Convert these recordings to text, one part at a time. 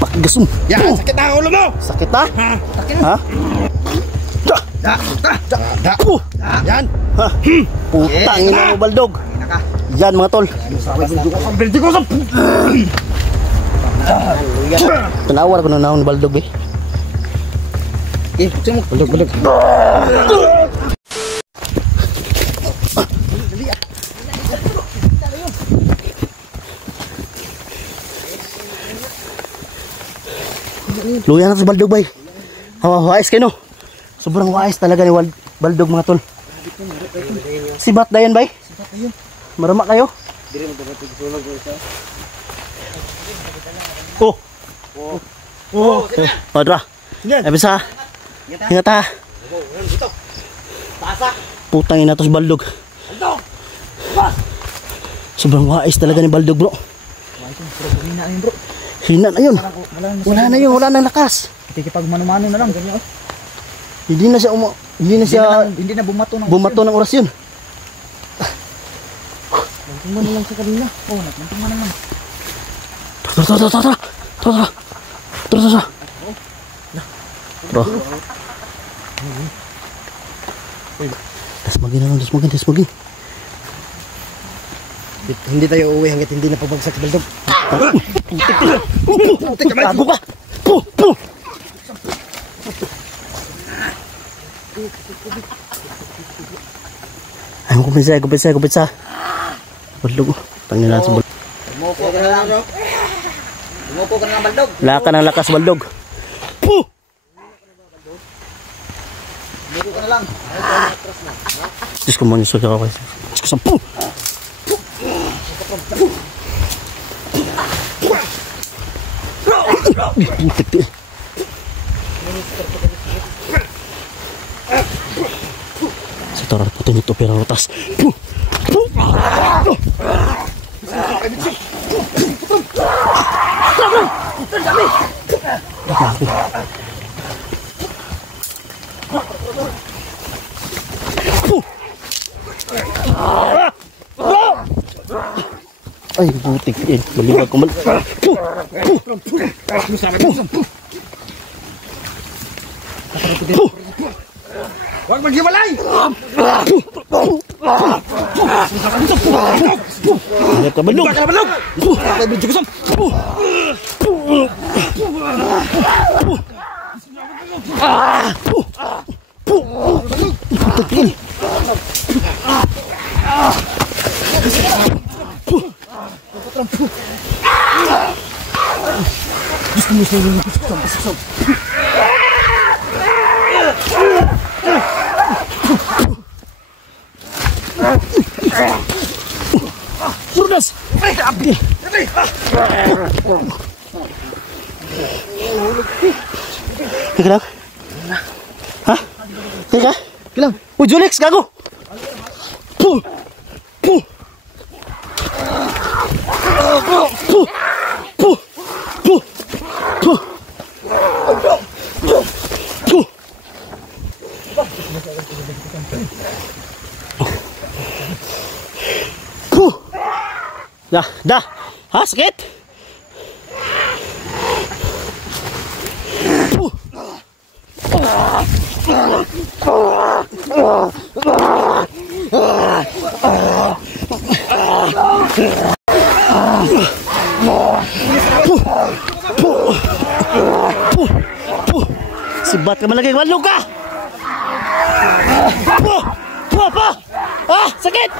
Pakigasum. Yan, sakit na ulo mo. Sakit na? Sakit Ha? Yan. Ha? Putang ina mo, Baldog. Yan mga tol. Tanawar ko na naon ni Baldog eh. Baldog. Luya na sa Baldog bay. Wais kayo no. Sobrang wais talaga ni Baldog mga tol. Sibat dayan bay. Marama kayo. Odra. Ay bisa. Ingat ha. Putang ina to si Baldog. Sobrang wais talaga ni Baldog bro. Hina na yun. Wala nang lakas. Kikipagmano-mano na lang. Hindi na bumato ng oras yun. Nagtungman na lang sa kanila. Oh, nagtungman na lang. Tara. Dasmagin. Hindi tayo uuwi hanggat hindi na pabagsak si Baldog. Gago ka. Ay, kumpisa. Baldog. Tangin na sa Baldog. Umupo ka na lang, Baldog. Wala ka ng lakas, Baldog. Umupo ka na lang. Diyos ko man, suka ako. Diyos ko sampu. Putik. Sa tarar po ito perang rotas. Ay, butik eh. Baliwag ko Huwag maghiwalay! Hanap ka Baldog! Surdas! Teka lang. Ha? Teka? Kilang. Uy, Julex, gago! Puh! Dah. Ha, sakit? Sibat ka man lagi, Baldog ka! Ah, sakit!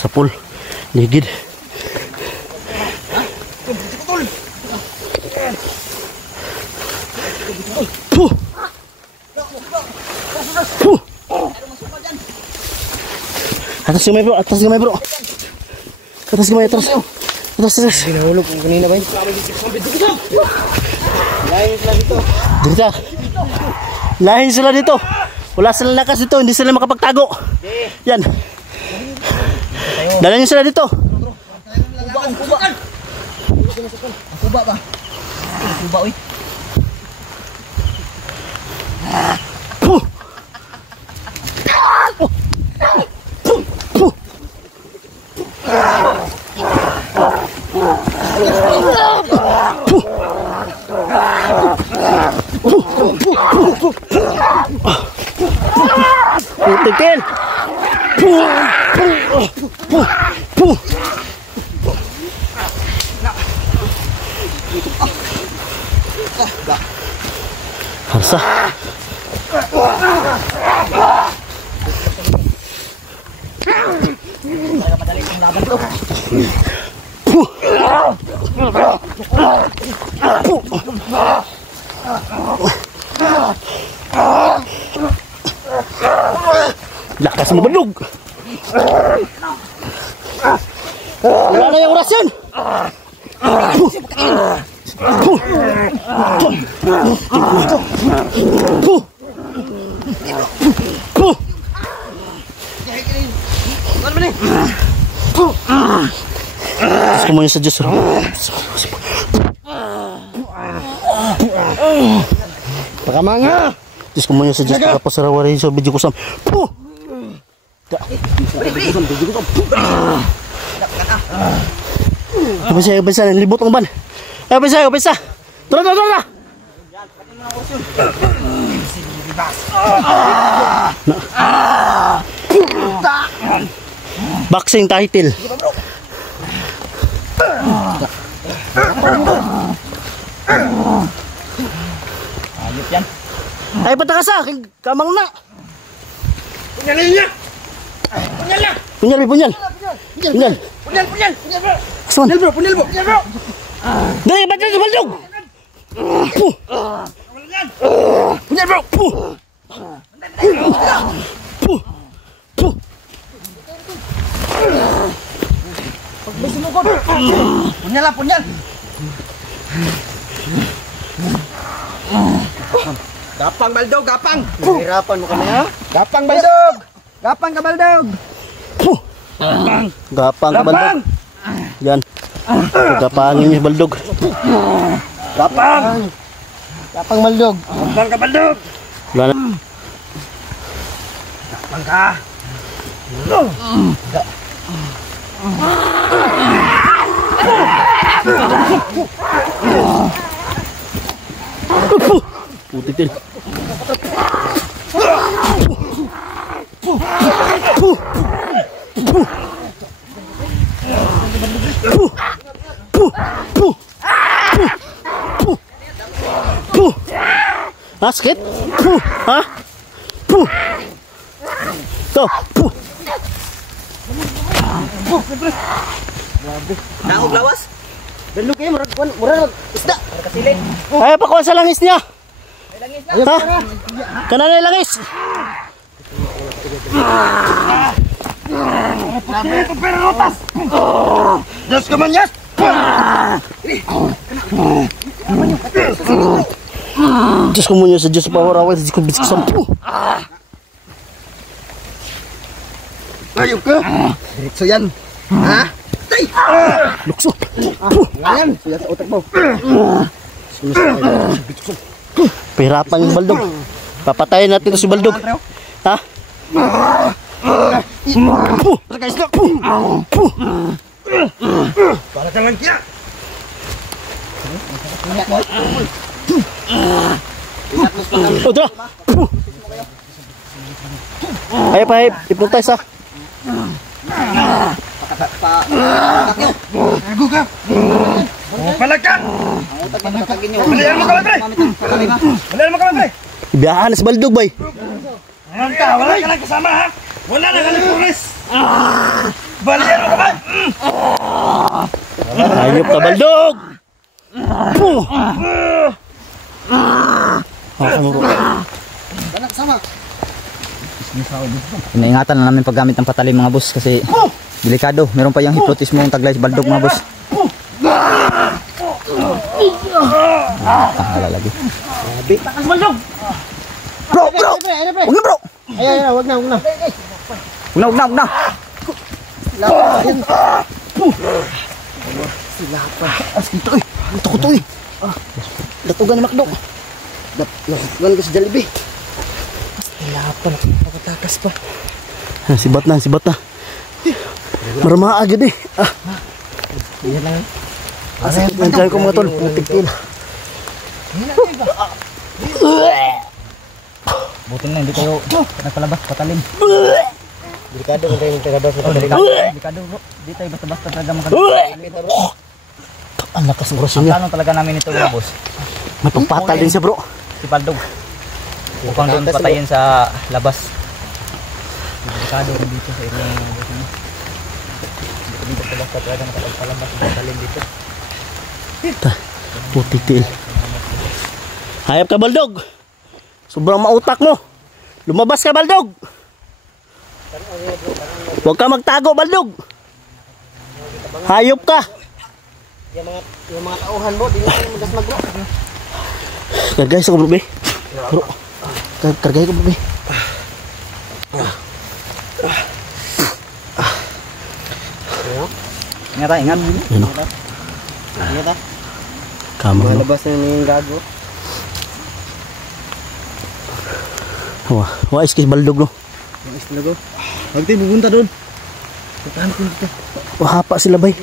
Sa pool, ligid. Atas gamay bro. Atas. Hindi nahulog kung kanina ba yun? Dito. Lahin sila dito. Wala silang lakas dito, hindi sila makapagtago. Yan. Dala nyo sila dito. Kuba ba? Kuba, uy. Puh! Puh! Putikil! Harsa. Madali ang laban to. Lakas mo balog. Wala na yung oras yan. Diyos ko muna sa Diyos. Pakamanga. Diyos ko muna sa Diyos. Pagkapasarawari sa video ko sa... Bisa, libot ang ban. Bisa. Tara. Boxing title. Ayop yan. Ay, pataka sa kamang na. Punyalin niya. Punyal. Punyal bro. Asman. Punyal bro. Dali, ba't sa baldog? Puh. Punyal bro. Puh. May sumugod. Punyal. Gapang baldog, gapang. Hirapan mo kami ha? Gapang baldog. Gapang ka baldog. Puh. Gapang ka baldog. Yan. Gapangin yung baldog. Gapang. Gapang baldog. Gapang ka baldog. Wala na. Gapang ka. Puh. Putikil. Ah, sakit? Ha? To. Naog lawas. Baldog kayo, murag isda. Murag kasilit. Ay, pakuha sa langis niya. Ha? Kanan na langis. Diyos ka man, yes! Diyos ko muna sa Diyos sa pawaraway. Diyos ko bisik sampu. Ayop ka! Diretso yan! Ha? Tay! Lukso. Ngayon! Suya sa utak mo! Pahirapan yung baldog. Papatayin natin ito si baldog. Ha? Para ka lang kaya! O, tara. Ay, ipultay sa. Ago ka! Palakan! Balihan mo kami, pre! Balihan mo kami, pre! Ibiyahan na si baldog, bay. Ngayon ka, wala ka lang kasama, ha? Wala na ka lang pulis! Balihan mo kami! Ayop ka, baldog. Puh. Inaingatan na namin paggamit ng patalim mga boss kasi delikado. Meron pa yung hipnotismo ng taglay sa baldog mga boss. Tahala lagi. Takas baldog. Bro, bro. Huwag na bro. Ay, wag na. Huwag na. Sila pa. As dito eh. Ito ko to eh. Latugan ni Macdo. Latugan ko sa Jollibee. Sila pa, nakatakas pa. Sibat na. Marama agad eh. Yan lang. Asik nandiyan ko mga tol. Putik-til. Buti na, hindi kayo nagpalabas, patalim. Delikado kung tayo nagpalabas, patalim. Delikado bro, hindi tayo basta-basta talaga makagawa. Ang lakas ng orasyon Ang niya. plano talaga namin ito mga boss. May pagpatal din siya bro. Si Baldog. Upang doon patayin sa labas. Delikado kung dito sa area ng boss. Hindi ko basta talaga makapagpalabas, patalim dito. Putik-til. Hayop ka Baldog. Sobrang mautak mo. Lumabas ka Baldog. Huwag ka magtago Baldog. Hayop ka. Yung mga tauhan mo, di nyo magas mag-bro. Kargay sa ko bro. Bro. Kargay ko bro. Ingat. Yan o. Ingat. Kama no. Malabas na yung gago. Wah, iskis Baldog no. Yung istalago. Huwag tayo pupunta doon. Puntahan ko dito. Wahapa sila bay.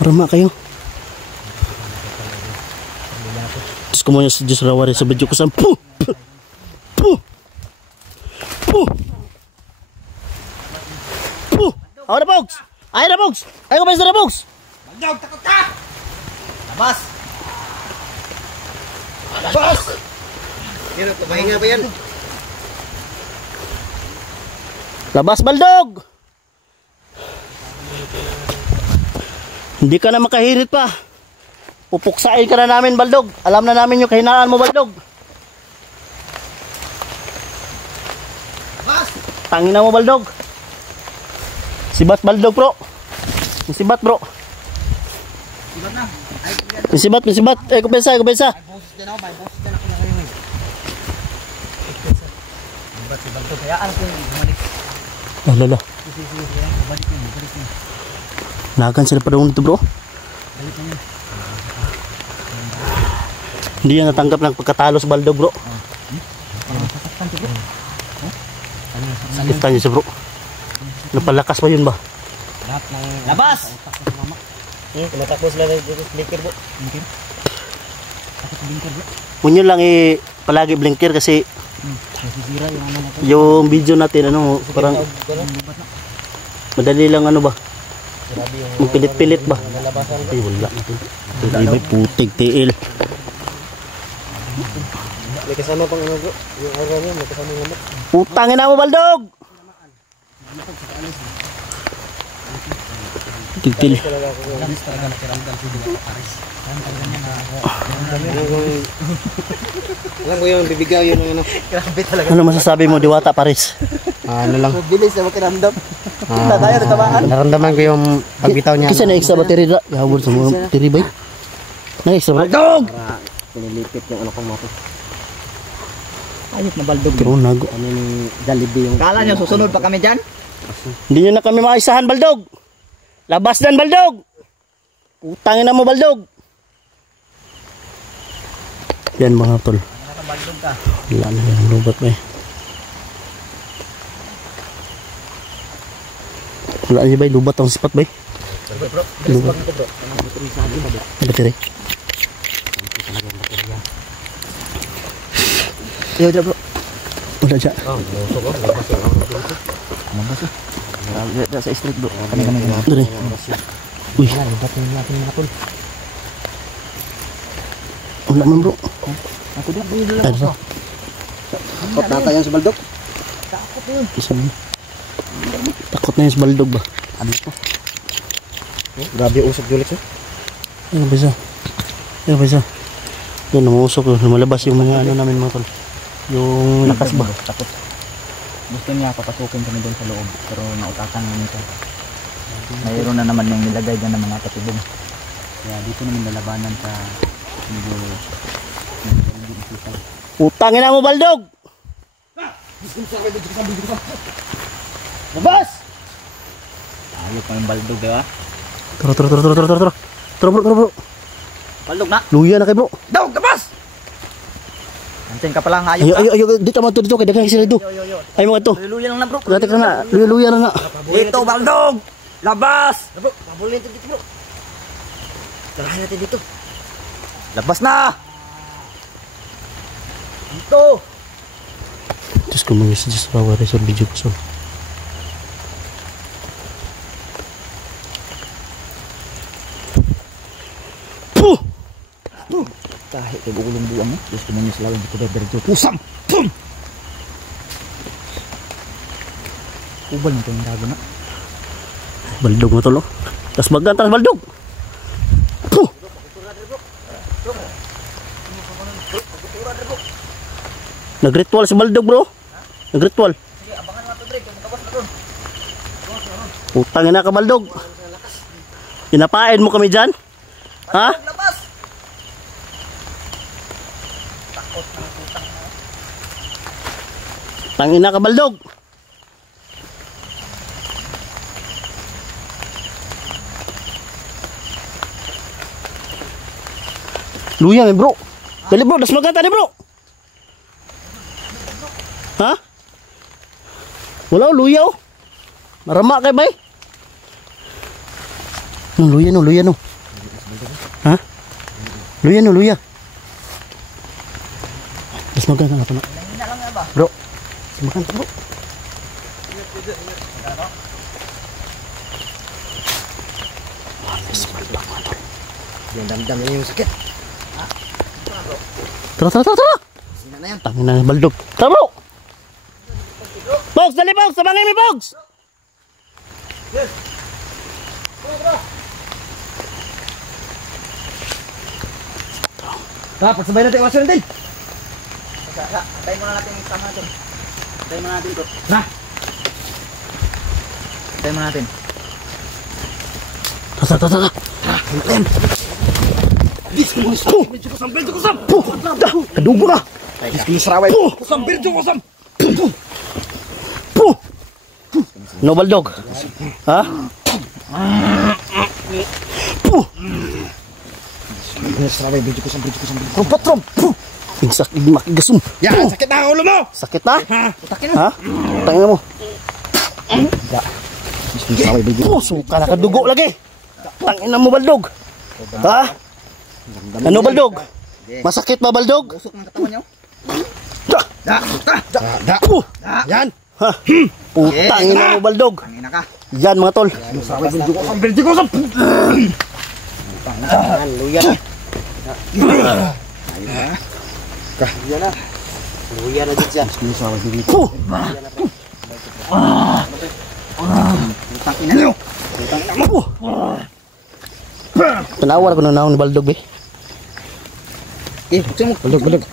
Marama kayo. Terus kumuha sa Diyos rawari sa badyo ko sa puh! Puh! Puh! Puh! Ayo na Pogs! Ayo ko ba na Pogs! Baldog, takot ka! Labas! Labas! Pero kumahinga ba yan? Labas Baldog! Hindi ka na makahirit pa. Pupuksain ka na namin Baldog. Alam na namin yung kahinaan mo Baldog. Tangina mo Baldog. Sibat Baldog bro. Sibat bro. Sibat. Kumpensa. May boses din ako na kayo. Sibat si Baldog. Hayaan ko yung bumalik. Lala. Balik yun. Lagan sila pa doon dito bro. Balik na yun. Hindi yan natanggap ng pagkatalo sa Baldog bro. Kita niyo siya bro. Napalakas pa yun ba? Lahat ng... Labas! Tumatakbo sila na dito sa blinker bro. Blinker? Takot sa blinker bro. Munyo lang palagi blinker kasi Nasisira yung ano natin. yung video natin ano parang madali lang ano ba? Magpilit-pilit ba? Ay wala natin. Hindi may putig tiil. May kasama pang ano bro. Yung araw niya may kasama yung lamok. Putangin na mo Baldog! Tigtil. Alam ko yung bibigaw yun ano. Grabe talaga. Ano masasabi mo Diwata Paris? Ano lang. Bilis na makiramdam. Kita tayo natamaan. Naramdaman ko yung pagbitaw niya. Kasi na extra battery ra. Yawon sa mga battery ba? Na extra ba? Dog! Pinilipit yung ano kong moto. Ayop na Baldog. Pero nago. Ano yung Jollibee yung... Kala nyo susunod pa kami dyan? Hindi nyo na kami maisahan Baldog. Labas dan Baldog. Putangin na mo Baldog. Yan mga tol. Baldog ka. Wala na yan. Lubat ba eh. Wala niya ba eh. Lubat ang spot ba eh. Lubat. Battery. Yo dyan bro. Wala dyan. Sa street bro. Kami. Dari. Uy. Wala man bro. Ako din. Ano? Takot nata yan sa Baldog. Isa mo. Takot na yung sa Baldog ba? Ano ito? Grabe yung usok Julix eh. Ano ba isa? Ano ba isa? Yan, namusok. Lumalabas yung mga ano namin mga tol. Yung lakas ba? Takot. Gusto niya papasukin kami doon sa loob. Pero nautakan namin ito. Mayroon na naman yung nilagay dyan ng mga patibong. Kaya dito namin lalabanan sa medyo Utangin na mo, Baldog! Labas! ayok pa yung baldog, di ba? Tara. Tara bro. Baldog na! Luya na kay bro. Daw, labas! Antin ka palang, ayok ka. Ayo, dito mo dito kay daghang sila dito. Ay mo ito. Luluya lang na bro. Kati ka na, luya na. Dito baldog! Labas! Bro, pabulin natin dito bro. Tarahan natin dito. Labas na! Dito! Diyos ko mga suggest bawa rin sa video ko. Puh! Kahit kay bugulong buang mo, gusto mo niya selawan dito berjo. Pusam! Pum! Ubal mo ito yung dago na. Baldog na to, no? Tas baldog! Puh! Nagritual si Baldog, bro. Nagritual. Sige, abangan natin Dre, kung makawas na doon. Utangin na ka, Baldog. Pinapain mo kami dyan? Ha? Labas! Tangin na ka, Baldog. Luya, bro. Dali, bro. Das maganda ni, bro. Ha? Wala, luya, oh. Marama kay bay. Luya, no. Ha? Luya. Das maganda na ito na. Bro. Das maganda, bro. Yung damdam niya yung sakit. Tara. Sina na yan. Tangin na Baldog. Tara, bro. Bogs, dali, Bogs. Sabangin mi, Bogs. Tara, pagsabay natin. Iwasan natin. Antayin muna natin yung sama natin. Antayin muna natin ito. Tara. Antayin muna natin. Tara. Medyo kusam. Kadugo na. Saraway. Kusam, medyo kusam. Puh! No, Baldog. Ha? Puh! Saraway, medyo kusam. Rumpot. Puh! Pingsak, makigasum. Yan, sakit na ang ulo mo. Sakit na? Utakin Ha? Tangin mo. Saraway, medyo. Puh! Suka na kadugo lagi. Tangin na mo, Baldog. Ha? Ano, Baldog? Masakit ba, Baldog? Usok ng katawan niyo. Puh! Yan. Ha? Putangin na mo, Baldog. Tangina ka. Yan, mga tol. Saraway, medyo kusam. Luya na. Luya na dito yan. Puh! Tangina niyo. Puh! Tanawar ko na naon ni Baldog, eh. Gusto mo. Balog.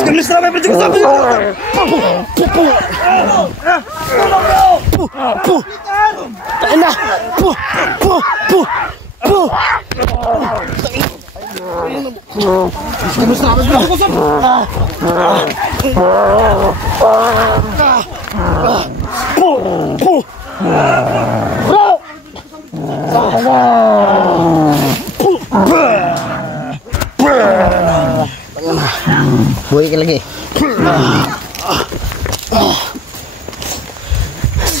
Kami Saraway, medyo kusam. Puh! Tain na! Puh! Kami Saraway, medyo kusam. Puh! Bro! Buhay ka lagi.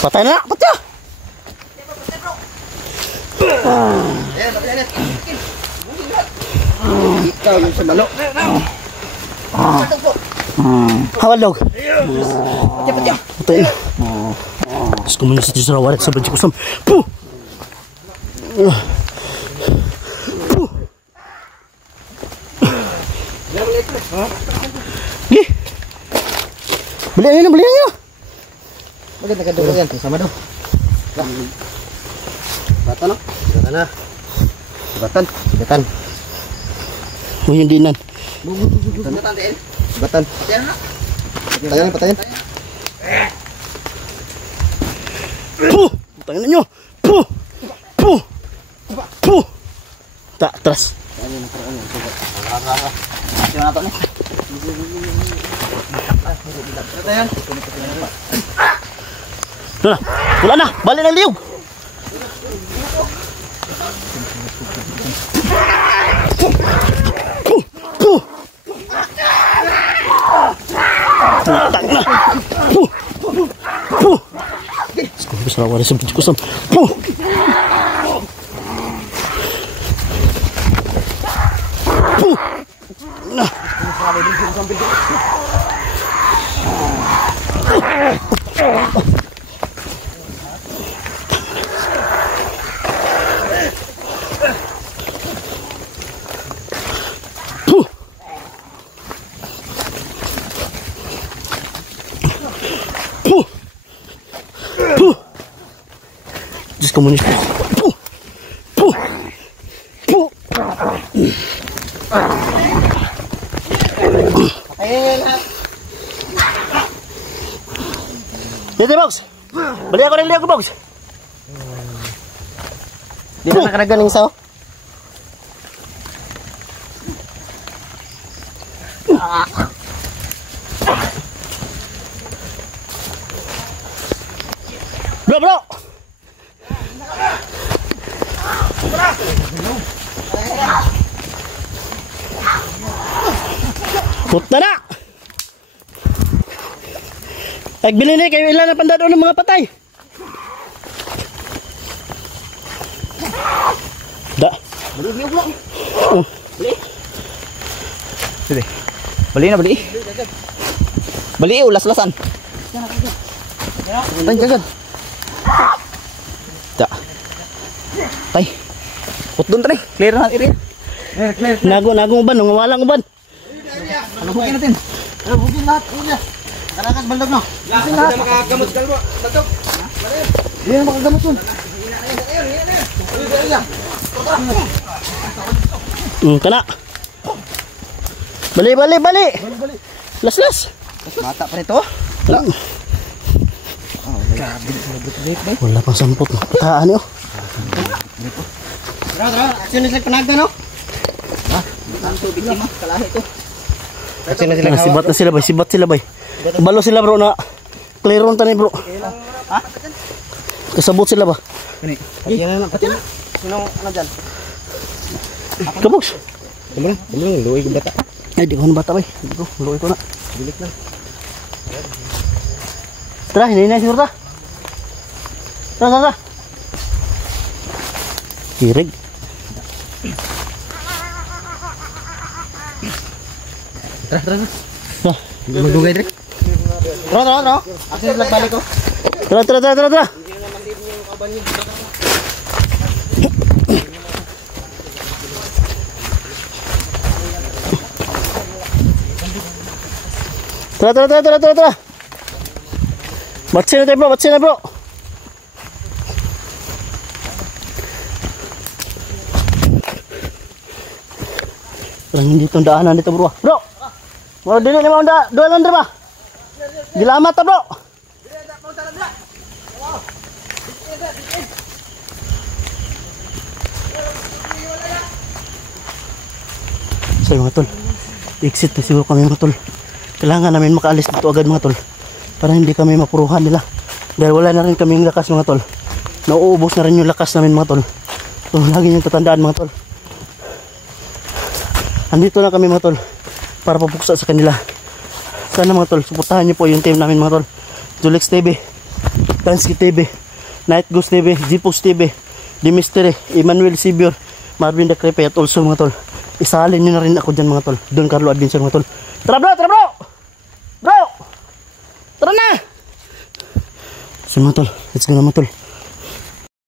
Patay na! Patay! Ikaw yung sa malo. Hawalog! Patay na! Terus kemudian si Jusra waret sa banci kusam. Puh! Puh! Gi. Balian nyo. Maganda ka doon yan. Sama daw. Batan no? Batan na. Batan. Oh, yung dinan. Batan. Patayin. Puh! Tangin nyo! Puh! Tak, atras. Wala na! Balik ng liyog! Puh! Tangin na! Puh! Gusto na wala sa kusam. Puh! Puh! Na! Puh! Puh! Puh! Diyos ka muna. Puh! Puh! Puh! Dito, box! Balik ako ng liyak ko, box! Dito nakaragan ng sao. Bro! Puta na! Nagbili na kayo ilan na pandado ng mga patay. Da. Oh. Sige. Bali. Bali, ulas-lasan. Tay, kagad. Da. Tay. Putdon tani. Clear na area. Clear. Nago uban, walang uban. Ano bugin natin? Bugin lahat. Karakas baldag no. Lahat na makagamot kalbo. Baldag. Hindi na makagamot yun. Kana. Bali. Las. Bata pa nito. Wala pang sampot. Pataan yun. Tara. Action na sila panagda no. Ang tubig lima. Kalahi ito. Action na sila. Sibat na sila bay. Sibat sila bay. Balo sila bro na. Clearon tani bro. Kasabot sila ba? Yan na. Sino ano dyan? Kabox. Kumula. Luwi ko bata. Ay, di ko na bata bay. Di ko. Luwi ko na. Bilik lang. Tara, hinay siguro ta. Tara. Hirig. Tara. Ah, Magdugay direk. Tara. Action sila balik ko. Tara. Tara. Batsin na bro. Parang hindi itong daanan dito bro. Bro! Wala din naman doon ba? Gilamat ta bro. So mga tol, exit na siguro kami mga tol. Kailangan namin makaalis dito agad mga tol para hindi kami mapuruhan nila. Dahil wala na rin kaming lakas mga tol. Nauubos na rin yung lakas namin mga tol. So lagi nyo tatandaan mga tol. Andito na kami mga tol para papuksa sa kanila. Sana mga tol, suportahan nyo po yung team namin mga tol. Julex TV, Dansky TV, Night Ghost TV, Jipox TV, The Mystery, Emmanuel Sibior, Marvin the Creepy at also mga tol. Isalin nyo na rin ako dyan mga tol. Don Carlo Adventure mga tol. Tara bro! Bro! Tara na! So mga tol, let's go na mga tol.